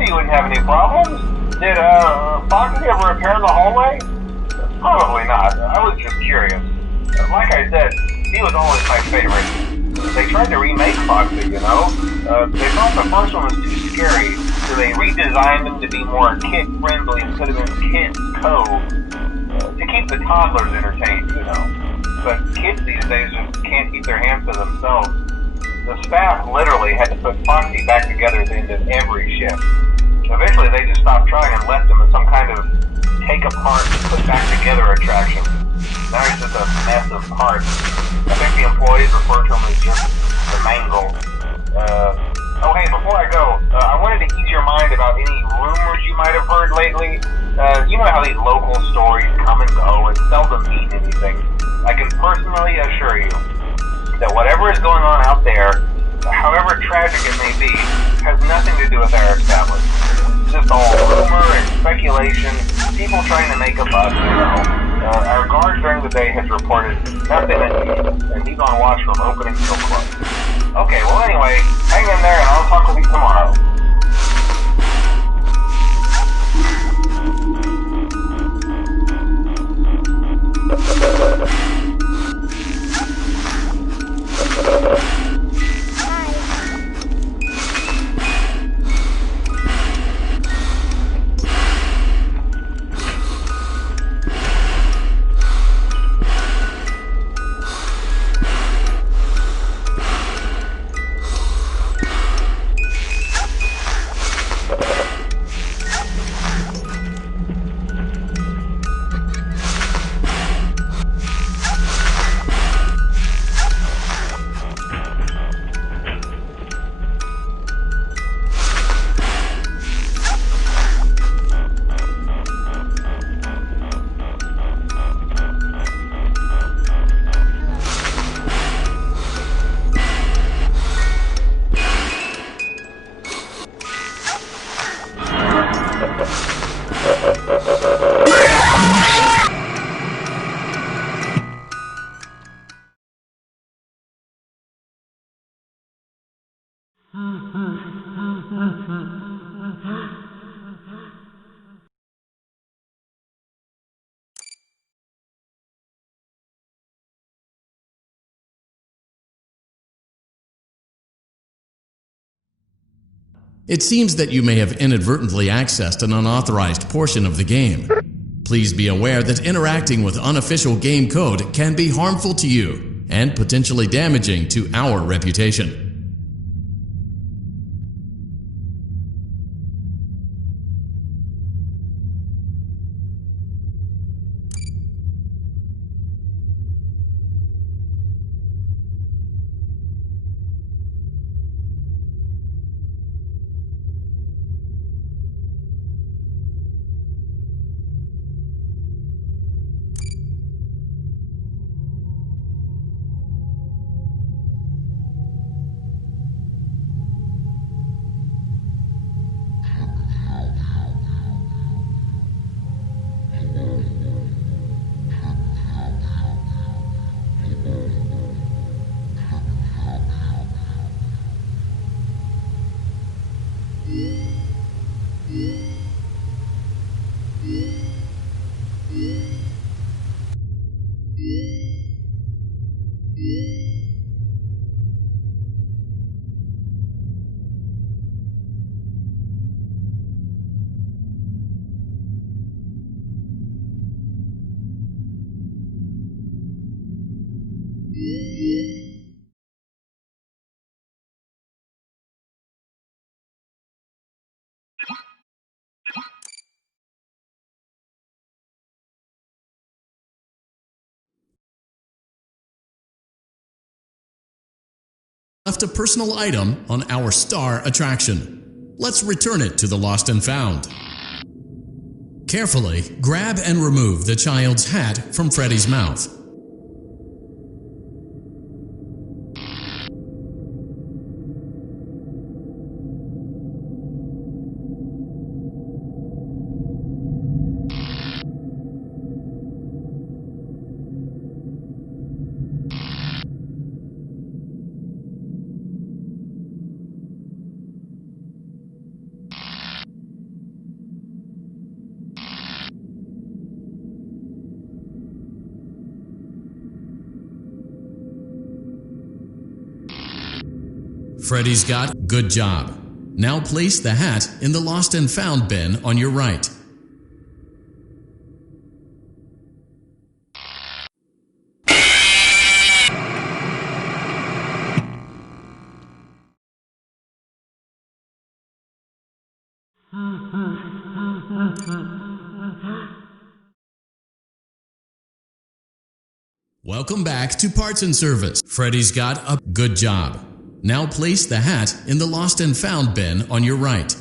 You wouldn't have any problems. Did Foxy ever repair the hallway? Probably not. I was just curious. Like I said, he was always my favorite. They tried to remake Foxy, you know? They thought the first one was too scary, so they redesigned him to be more kid-friendly and put him in Kids Cove to keep the toddlers entertained, you know. But kids these days just can't keep their hands to themselves. The staff literally had to put Foxy back together at the end of every shift. Eventually they just stopped trying and left him as some kind of take apart and put back together attraction. Now he's just a mess of parts. I think the employees refer to him as just the mangle. Oh hey, before I go, I wanted to ease your mind about any rumors you might have heard lately. You know how these local stories come and go and seldom mean anything. I can personally assure you that whatever is going on out there, however tragic it may be, has nothing to do with our establishment. It's just all rumor and speculation, people trying to make a buck, you know. Our guard during the day has reported nothing unusual, and he's on watch from opening till close. Okay, well anyway, hang in there and I'll talk with you tomorrow. It seems that you may have inadvertently accessed an unauthorized portion of the game. Please be aware that interacting with unofficial game code can be harmful to you and potentially damaging to our reputation. Left a personal item on our star attraction. Let's return it to the Lost and Found. Carefully grab and remove the child's hat from Freddy's mouth. Freddy's got good job. Now place the hat in the Lost and Found bin on your right. Welcome back to Parts and Service. Freddy's got a good job. Now place the hat in the Lost and Found bin on your right.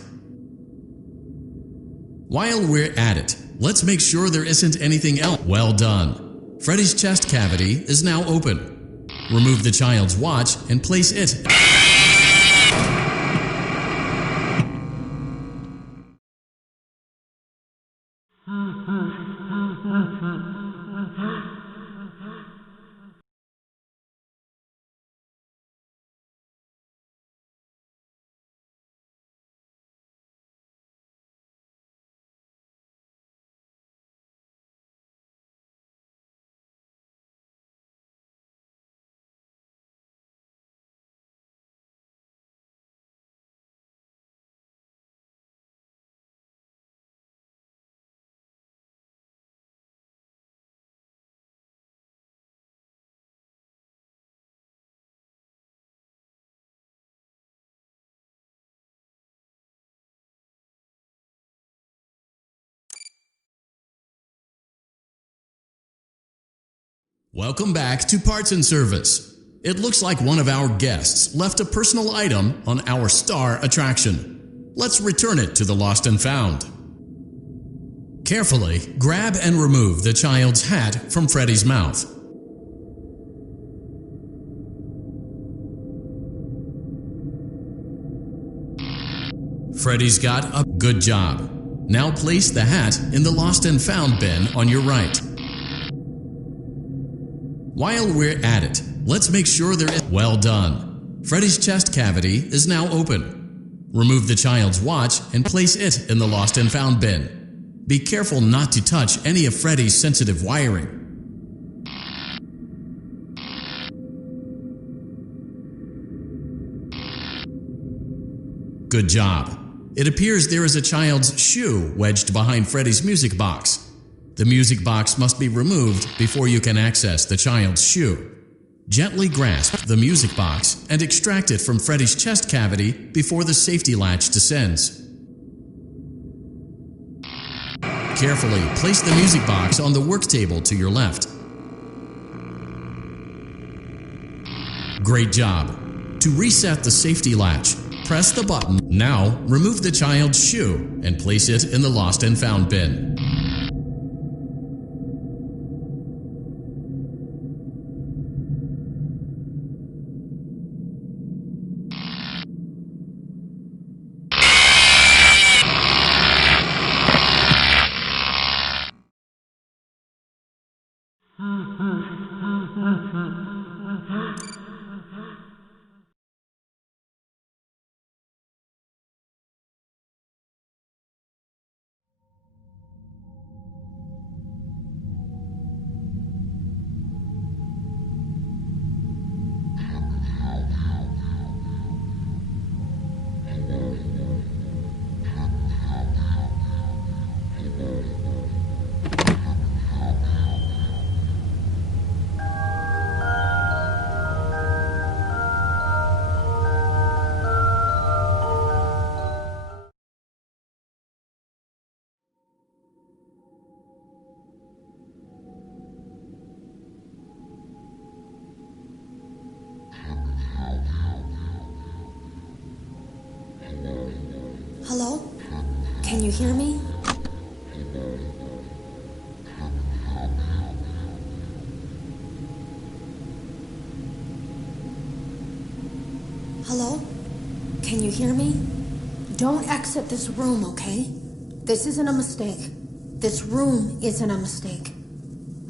While we're at it, let's make sure there isn't anything else. Well done. Freddy's chest cavity is now open. Remove the child's watch and place it. Welcome back to Parts and Service. It looks like one of our guests left a personal item on our star attraction. Let's return it to the Lost and Found. Carefully grab and remove the child's hat from Freddy's mouth. Freddy's got a good job. Now place the hat in the Lost and Found bin on your right. While we're at it, let's make sure there is. Well done. Freddy's chest cavity is now open. Remove the child's watch and place it in the lost and found bin. Be careful not to touch any of Freddy's sensitive wiring. Good job. It appears there is a child's shoe wedged behind Freddy's music box. The music box must be removed before you can access the child's shoe. Gently grasp the music box and extract it from Freddy's chest cavity before the safety latch descends. Carefully place the music box on the work table to your left. Great job. To reset the safety latch, press the button. Now, remove the child's shoe and place it in the lost and found bin. Hello? Can you hear me? Hello? Can you hear me? Don't exit this room, okay? This isn't a mistake. This room isn't a mistake.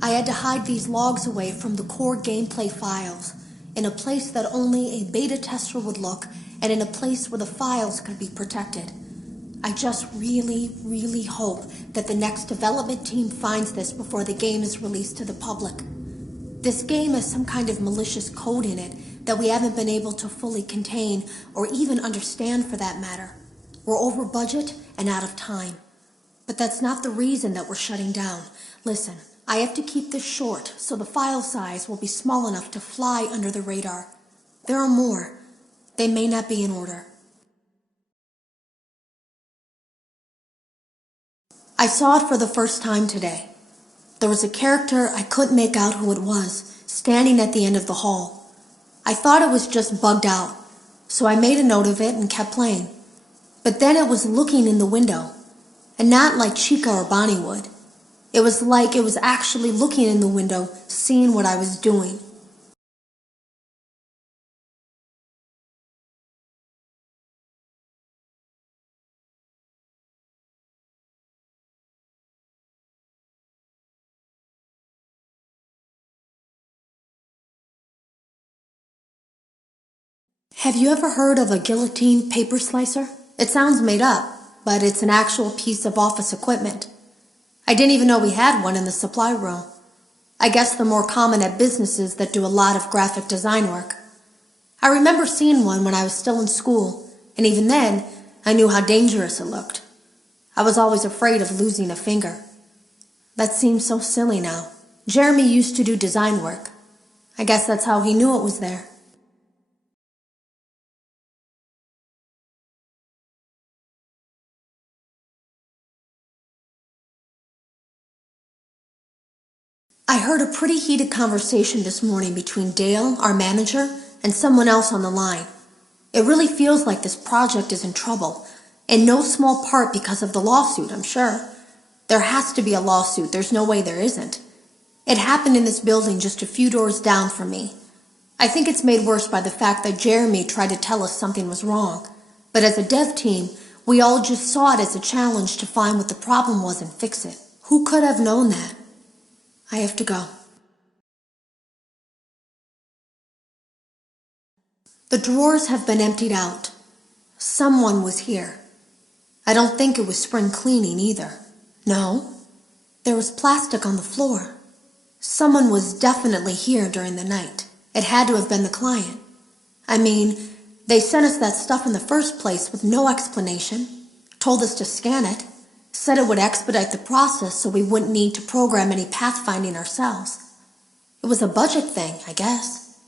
I had to hide these logs away from the core gameplay files in a place that only a beta tester would look and in a place where the files could be protected. I just really hope that the next development team finds this before the game is released to the public. This game has some kind of malicious code in it that we haven't been able to fully contain or even understand for that matter. We're over budget and out of time. But that's not the reason that we're shutting down. Listen, I have to keep this short so the file size will be small enough to fly under the radar. There are more. They may not be in order. I saw it for the first time today. There was a character I couldn't make out who it was, standing at the end of the hall. I thought it was just bugged out, so I made a note of it and kept playing. But then it was looking in the window, and not like Chica or Bonnie would. It was like it was actually looking in the window, seeing what I was doing. Have you ever heard of a guillotine paper slicer? It sounds made up, but it's an actual piece of office equipment. I didn't even know we had one in the supply room. I guess they're more common at businesses that do a lot of graphic design work. I remember seeing one when I was still in school, and even then, I knew how dangerous it looked. I was always afraid of losing a finger. That seems so silly now. Jeremy used to do design work. I guess that's how he knew it was there. I heard a pretty heated conversation this morning between Dale, our manager, and someone else on the line. It really feels like this project is in trouble, in no small part because of the lawsuit, I'm sure. There has to be a lawsuit, there's no way there isn't. It happened in this building just a few doors down from me. I think it's made worse by the fact that Jeremy tried to tell us something was wrong. But as a dev team, we all just saw it as a challenge to find what the problem was and fix it. Who could have known that? I have to go. The drawers have been emptied out. Someone was here. I don't think it was spring cleaning either. No, there was plastic on the floor. Someone was definitely here during the night. It had to have been the client. I mean, they sent us that stuff in the first place with no explanation, told us to scan it, said it would expedite the process so we wouldn't need to program any pathfinding ourselves. It was a budget thing, I guess.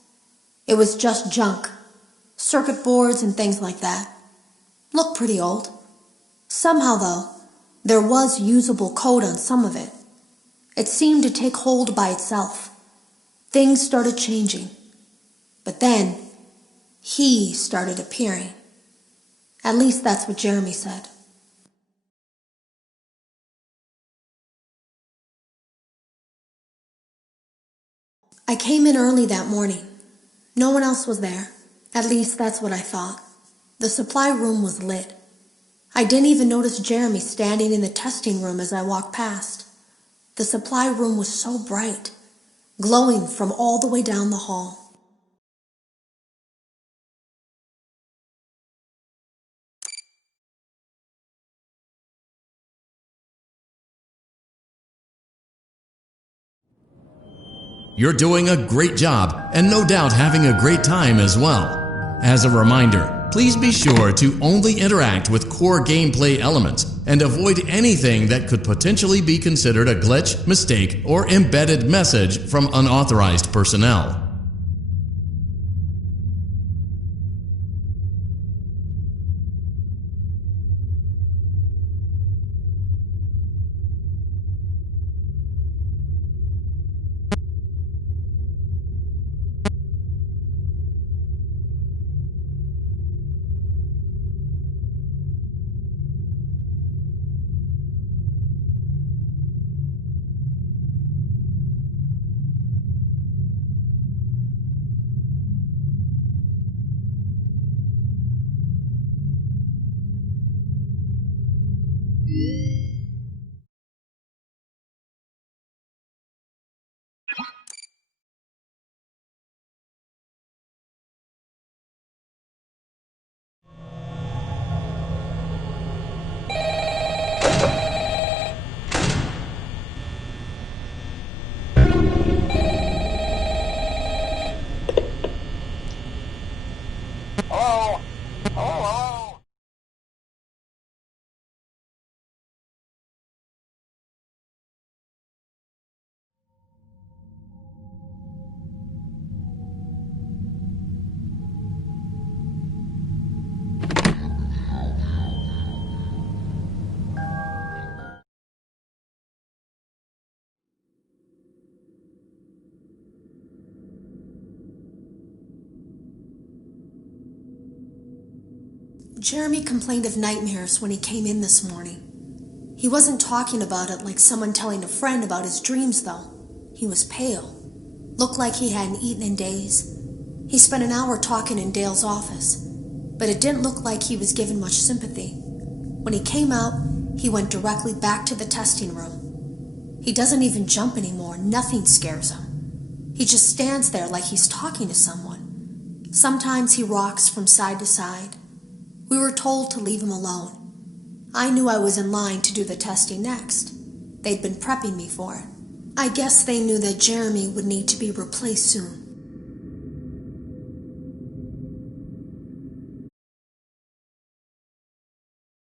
It was just junk. Circuit boards and things like that. Looked pretty old. Somehow, though, there was usable code on some of it. It seemed to take hold by itself. Things started changing. But then, he started appearing. At least that's what Jeremy said. I came in early that morning. No one else was there. At least that's what I thought. The supply room was lit. I didn't even notice Jeremy standing in the testing room as I walked past. The supply room was so bright, glowing from all the way down the hall. You're doing a great job, and no doubt having a great time as well. As a reminder, please be sure to only interact with core gameplay elements and avoid anything that could potentially be considered a glitch, mistake, or embedded message from unauthorized personnel. Hello? Hello? Jeremy complained of nightmares when he came in this morning. He wasn't talking about it like someone telling a friend about his dreams, though. He was pale. Looked like he hadn't eaten in days. He spent an hour talking in Dale's office, but it didn't look like he was given much sympathy. When he came out, he went directly back to the testing room. He doesn't even jump anymore. Nothing scares him. He just stands there like he's talking to someone. Sometimes he rocks from side to side. We were told to leave him alone. I knew I was in line to do the testing next. They'd been prepping me for it. I guess they knew that Jeremy would need to be replaced soon.